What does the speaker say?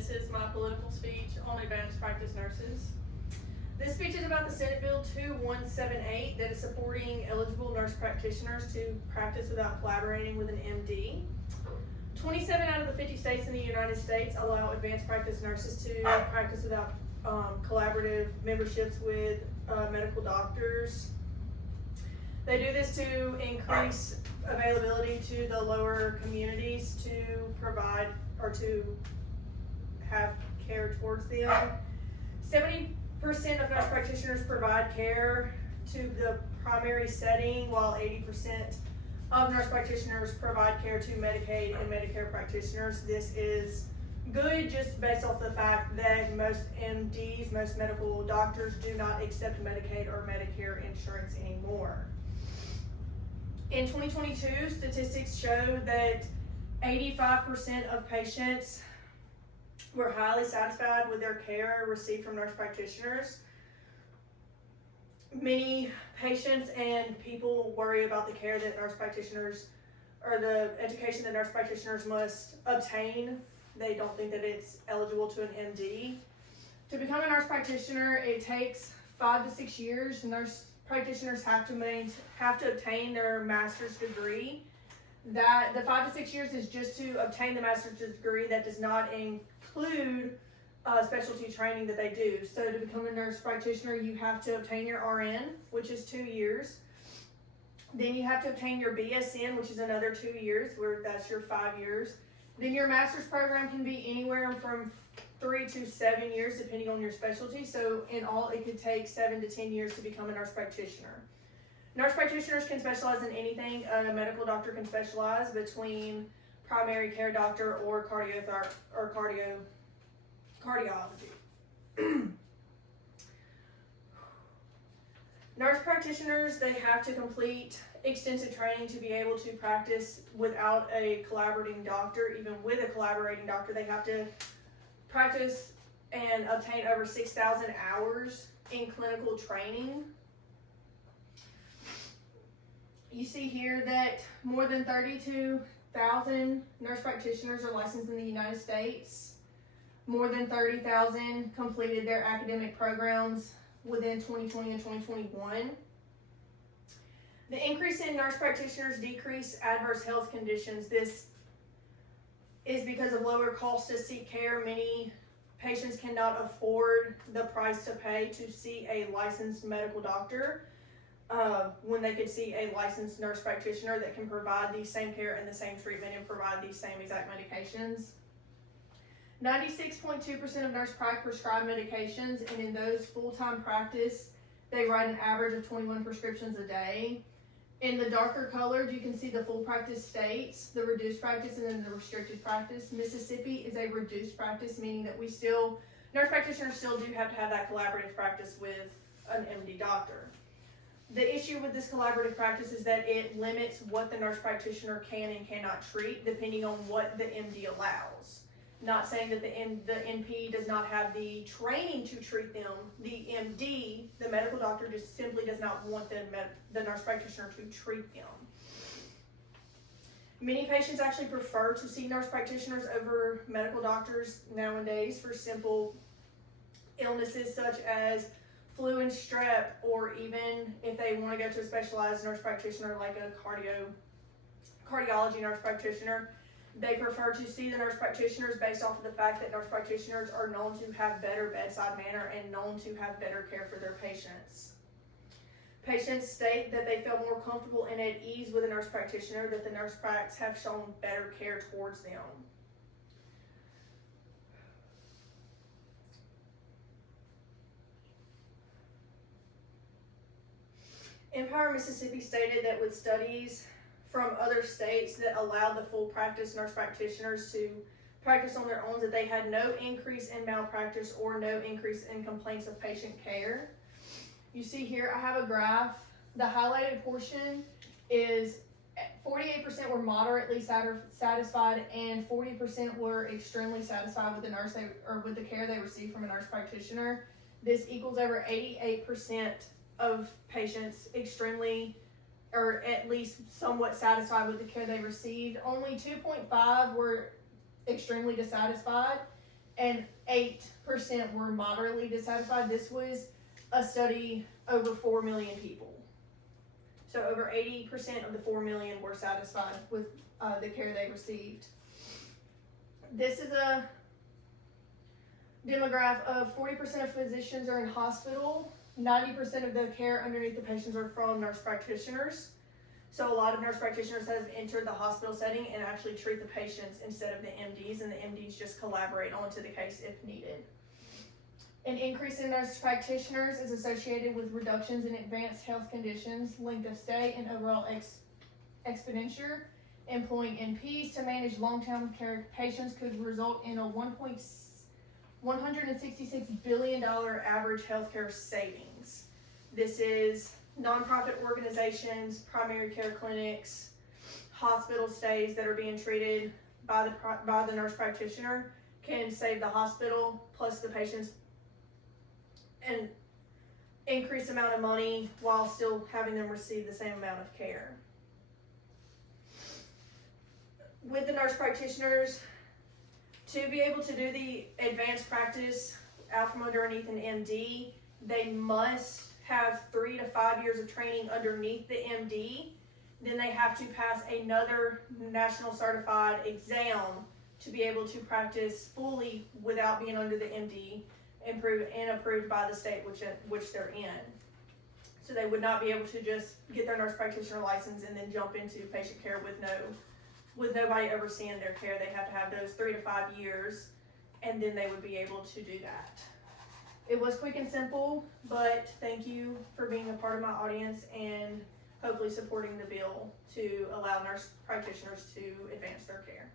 this is my political speech on advanced practice nurses. This speech is about the Senate Bill 2178 that is supporting eligible nurse practitioners to practice without collaborating with an MD. 27 out of the 50 states in the United States allow advanced practice nurses to practice without collaborative memberships with medical doctors. They do this to increase availability to the lower communities to provide or to have care towards them. 70% of nurse practitioners provide care to the primary setting, while 80% of nurse practitioners provide care to Medicaid and Medicare practitioners. This is good just based off the fact that most MDs, most medical doctors, do not accept Medicaid or Medicare insurance anymore. In 2022, statistics show that 85% of patients were highly satisfied with their care received from nurse practitioners. Many patients and people worry about the care that nurse practitioners, or the education that nurse practitioners must obtain. They don't think that it's eligible to an MD. To become a nurse practitioner, it takes 5 to 6 years. Nurse practitioners have to obtain their master's degree. That the 5 to 6 years is just to obtain the master's degree. That does not include specialty training that they do. So to become a nurse practitioner, you have to obtain your RN, which is 2 years. Then you have to obtain your BSN, which is another 2 years, where that's your 5 years. Then your master's program can be anywhere from 3 to 7 years, depending on your specialty. So in all, it could take 7 to 10 years to become a nurse practitioner. Nurse practitioners can specialize in anything. A medical doctor can specialize between primary care doctor or cardiology. Nurse practitioners, they have to complete extensive training to be able to practice without a collaborating doctor. Even with a collaborating doctor, they have to practice and obtain over 6,000 hours in clinical training. You see here that more than 32,000 nurse practitioners are licensed in the United States. More than 30,000 completed their academic programs within 2020 and 2021. The increase in nurse practitioners decrease adverse health conditions. This is because of lower costs to seek care. Many patients cannot afford the price to pay to see a licensed medical doctor when they could see a licensed nurse practitioner that can provide the same care and the same treatment and provide these same exact medications. 96.2% of nurse prescribe medications, and in those full-time practice, they write an average of 21 prescriptions a day. In the darker colored, you can see the full practice states, the reduced practice, and then the restricted practice. Mississippi is a reduced practice, meaning that nurse practitioners still do have to have that collaborative practice with an MD doctor. The issue with this collaborative practice is that it limits what the nurse practitioner can and cannot treat depending on what the MD allows. Not saying that the NP does not have the training to treat them. The MD, the medical doctor, just simply does not want the nurse practitioner to treat them. Many patients actually prefer to see nurse practitioners over medical doctors nowadays for simple illnesses such as flu and strep, or even if they want to go to a specialized nurse practitioner like a cardiology nurse practitioner. They prefer to see the nurse practitioners based off of the fact that nurse practitioners are known to have better bedside manner and known to have better care for their patients. Patients state that they feel more comfortable and at ease with a nurse practitioner, that the nurse practitioners have shown better care towards them. Empower Mississippi stated that with studies from other states that allowed the full practice nurse practitioners to practice on their own, that they had no increase in malpractice or no increase in complaints of patient care. You see here, I have a graph. The highlighted portion is 48% were moderately satisfied and 40% were extremely satisfied with the nurse with the care they received from a nurse practitioner. This equals over 88% of patients extremely or at least somewhat satisfied with the care they received. Only 2.5 were extremely dissatisfied, and 8% were moderately dissatisfied. This was a study over 4 million people. So over 80% of the 4 million were satisfied with the care they received. This is a demographic of 40% of physicians are in hospital. 90% of the care underneath the patients are from nurse practitioners. So a lot of nurse practitioners have entered the hospital setting and actually treat the patients instead of the MDs, and the MDs just collaborate onto the case if needed. An increase in nurse practitioners is associated with reductions in advanced health conditions, length of stay, and overall expenditure. Employing NPs to manage long-term care patients could result in a $166 billion average healthcare savings. This is nonprofit organizations, primary care clinics, hospital stays that are being treated by the nurse practitioner can save the hospital plus the patients an increased amount of money while still having them receive the same amount of care. With the nurse practitioners, to be able to do the advanced practice out from underneath an MD, they must have 3 to 5 years of training underneath the MD. Then they have to pass another national certified exam to be able to practice fully without being under the MD and approved by the state which they're in. So they would not be able to just get their nurse practitioner license and then jump into patient care with nobody overseeing their care. They have to have those 3 to 5 years, and then they would be able to do that. It was quick and simple, but thank you for being a part of my audience and hopefully supporting the bill to allow nurse practitioners to advance their care.